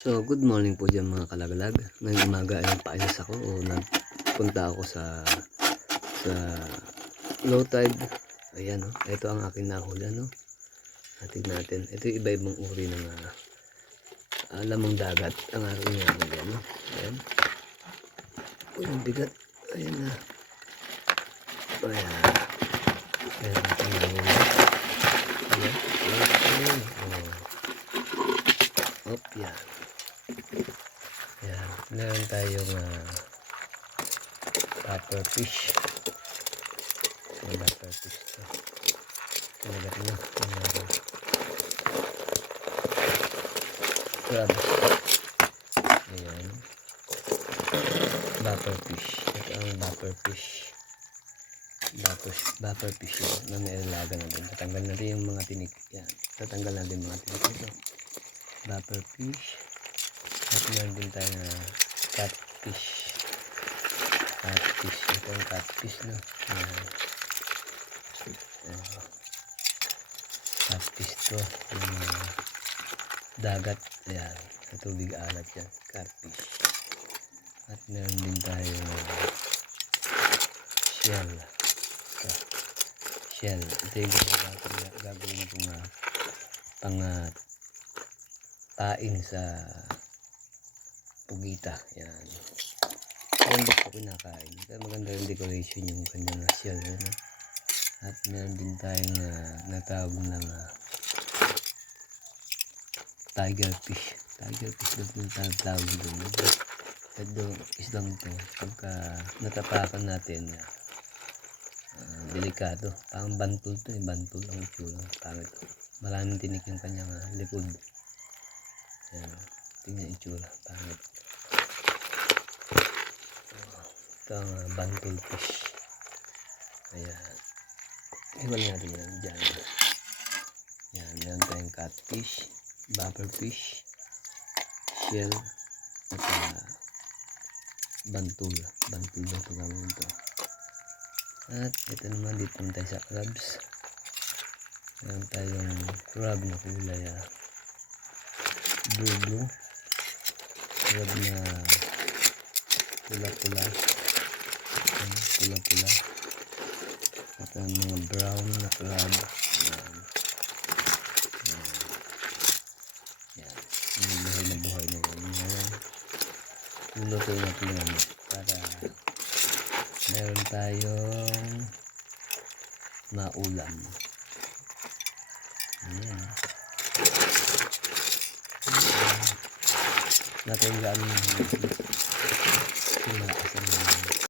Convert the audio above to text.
So, good morning po diyan mga kalaglag. Ngayong umaga ay nagpaayos ako o nagpunta ako sa low tide. Ayan, oh. Ito ang aking nahuli, no? Tingnan natin. Ito yung iba-ibang uri ng lamang dagat. Ang aking nahuli, no? Ayan. Uy, ang bigat. Ayan na. Ayan. Ayan ang aking nahuli. Ayan. Ayan. Oh. Op, yan. Ayan. Meron tayong puffer fish. Puffer fish to. Talagat na. Crab. Ayan. Puffer fish. Ito ang puffer fish. Puffer fish yun. Na nailaga natin. Tatanggal natin yung mga tinik. Yan. Tatanggal natin mga tinik ito. Puffer fish. At meron din tayo na catfish. Catfish. Ito ang catfish, no? Catfish to. Yung dagat. Ayan. Sa tubig alat yan. Catfish. At meron din tayo shell. Ito. Shell. Ito yung gagawin kong pang tain sa pugita. Yan. Yan ba ko pinakain. Kaya maganda yung decoration yung kanyang shell. Yan. At meron din tayong natawag ng tiger fish. Tiger fish lang yung tawag doon. Ito islang to. Pagka natapakan natin, delikado. Parang bantul to. Bantul ang itsura. Pangit. Maraming tinik yung kanyang likod. Yan. Tingnan yung itsura. Pangit. Ito ang bantul fish. Ayan. Iwan natin yan dyan. Yan. Meron tayong catfish, puffer fish, shell, at bantul. Bantul lang ito gawin ito. At ito naman dito tayo sa crabs. Meron tayong crab na kulay blue. Crab na pula-pula. Pula-pula. At ang mga brown na crab. Yan. Yung buhay na yan. Luluto natin yan para meron tayong maulam. Ayan. Natin gano'n yung maaasam